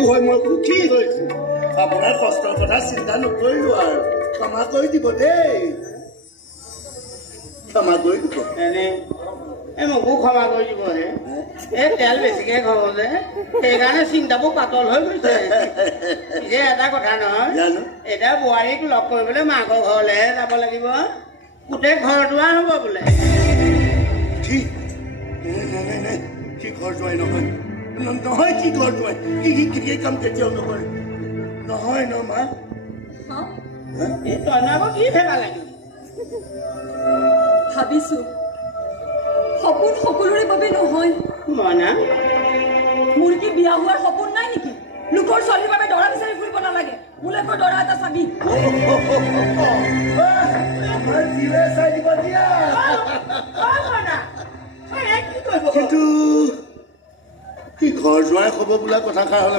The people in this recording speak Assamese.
হৈ মই সুখী হৈছো আপোনাৰ কষ্টৰ কথা চিন্তা নকৰিলো আৰু ক্ষমা কৰি দিব দেই ক্ষমা কৰি দিব মোকো ক্ষমা কৰি দিবহে এই তেল বেছিকে খাব যে সেইকাৰণে চিন্তাবোৰ পাতল হৈ গৈছে যে এটা কথা নহয় এতিয়া বোৱাৰীক লগ কৰিবলৈ মাকৰ ঘৰলৈহে যাব লাগিব গোটেই ঘৰ দুৱাৰ হ'ব বোলে কি ঘৰ যোৱাই নহয় নহয় কি ঘৰ যোৱাই কি কাম কেতিয়াও নকৰে নহয় ন মা তই আকৌ কি ভেবা লাগিল ভাবিছো সপোন সকলোৰে বাবে নহয় মইনা মোৰ কি বিয়া হোৱাৰ সপোন নাই নেকি লোকৰ ছোৱালীৰ বাবে দৰা বিচাৰি ফুৰিব নালাগে মোলৈ আকৌ দৰা এটা চাবি আমাৰ জীৱে চাই দিব দিয়া কিন্তু কি ঘৰ যোৱাই খবৰ বোলা কথাষাৰ হ'লে